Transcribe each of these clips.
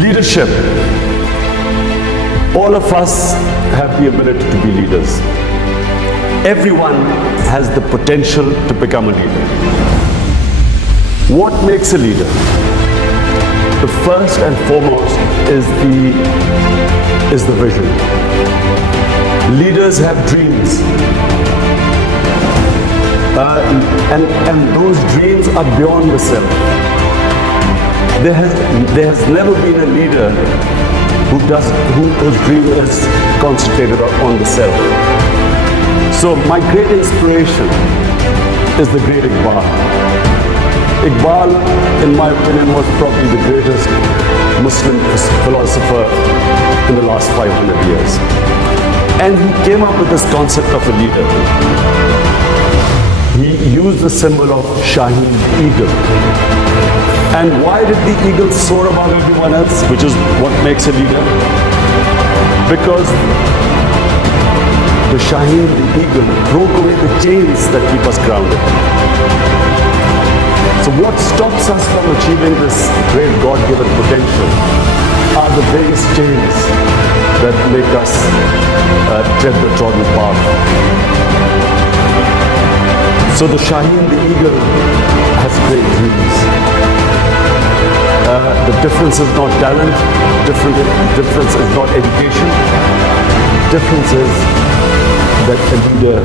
Leadership. All of us have the ability to be leaders. Everyone has the potential to become a leader. What makes a leader? The first and foremost is the vision. Leaders have dreams. And those dreams are beyond the self. There has never been a leader whose dream is concentrated on the self. So my great inspiration is the great Iqbal. Iqbal, in my opinion, was probably the greatest Muslim philosopher in the last 500 years. And he came up with this concept of a leader. He used the symbol of Shaheen, the eagle. And why did the eagle soar above everyone else, which is what makes a leader? Because the Shaheen, the eagle, broke away the chains that keep us grounded. So what stops us from achieving this great God-given potential are the various chains that make us tread the trodden path. So the Shaheen, the eagle, has great dreams. The difference is not talent, difference is not education. Difference is that a leader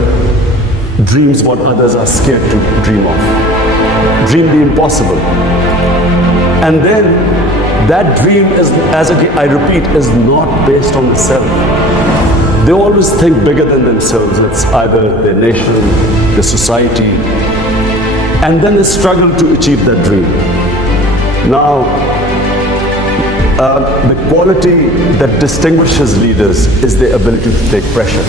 dreams what others are scared to dream of. Dream the impossible. And then that dream is, as I repeat, is not based on the self. They always think bigger than themselves. It's either their nation, their society, and then they struggle to achieve that dream. Now, the quality that distinguishes leaders is their ability to take pressure.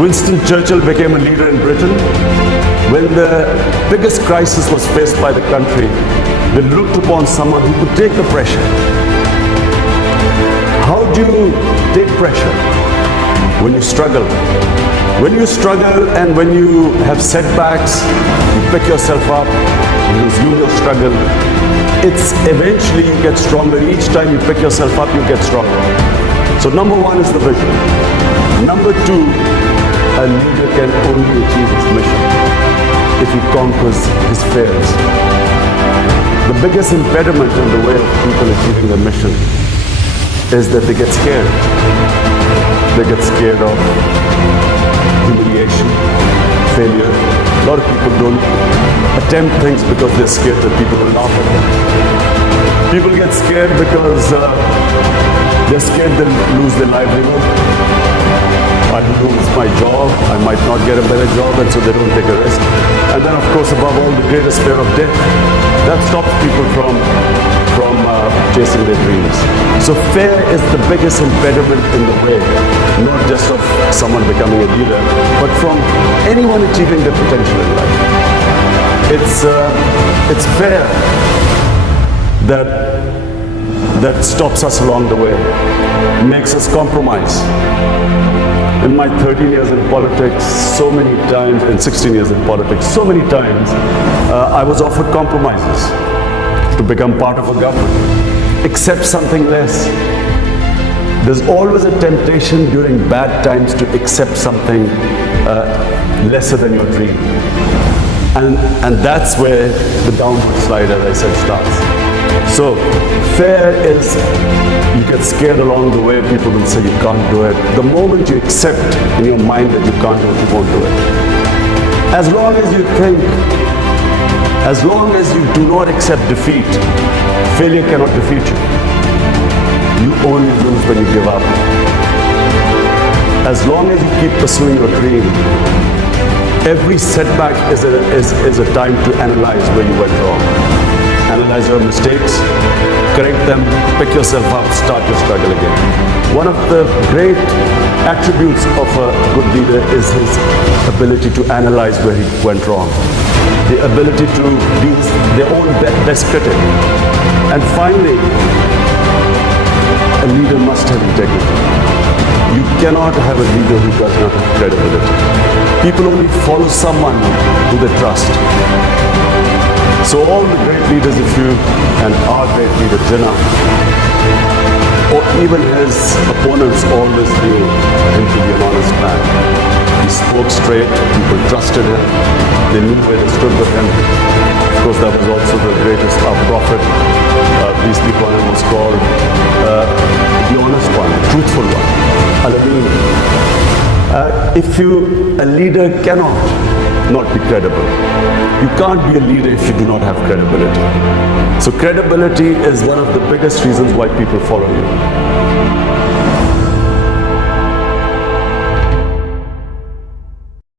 Winston Churchill became a leader in Britain when the biggest crisis was faced by the country. They looked upon someone who could take the pressure. How do you take pressure? When you struggle. When you struggle and when you have setbacks, you pick yourself up, you resume your struggle. It's eventually you get stronger. Each time you pick yourself up, you get stronger. So number one is the vision. Number two, a leader can only achieve his mission if he conquers his fears. The biggest impediment in the way of people achieving their mission is that they get scared. They get scared of humiliation, failure. A lot of people don't attempt things because they're scared that people will laugh at them. People get scared because they're scared they'll lose their livelihood. I don't lose my job, I might not get a better job, and so they don't take a risk. And then of course, above all, the greatest fear of death. That stops people from chasing their dreams. So fear is the biggest impediment in the way, not just of someone becoming a leader, but from anyone achieving their potential in life. It's fear that stops us along the way, makes us compromise. In my 13 years in politics, so many times, in 16 years in politics, so many times, I was offered compromises to become part of a government, accept something less. There's always a temptation during bad times to accept something lesser than your dream. And that's where the downward slide, as I said, starts. So, fear is, you get scared along the way, people will say you can't do it. The moment you accept in your mind that you can't do it, you won't do it. As long as you think, as long as you do not accept defeat, failure cannot defeat you. You only lose when you give up. As long as you keep pursuing your dream, every setback is a time to analyze where you went wrong. Analyze your mistakes, correct them, pick yourself up, start your struggle again. One of the great attributes of a good leader is his ability to analyze where he went wrong. The ability to be their own best critic. And finally, a leader must have integrity. You cannot have a leader who does not have credibility. People only follow someone who they trust. So all the great leaders, if you, and our great leader Jinnah, or even his opponents always knew him to be an honest man. He spoke straight, people trusted him, they knew where they stood with him. Of course, that was also the greatest, our prophet, peace be upon him, was called the honest one, the truthful one, Al-Amin. A leader cannot not be credible. You can't be a leader if you do not have credibility. So credibility is one of the biggest reasons why people follow you.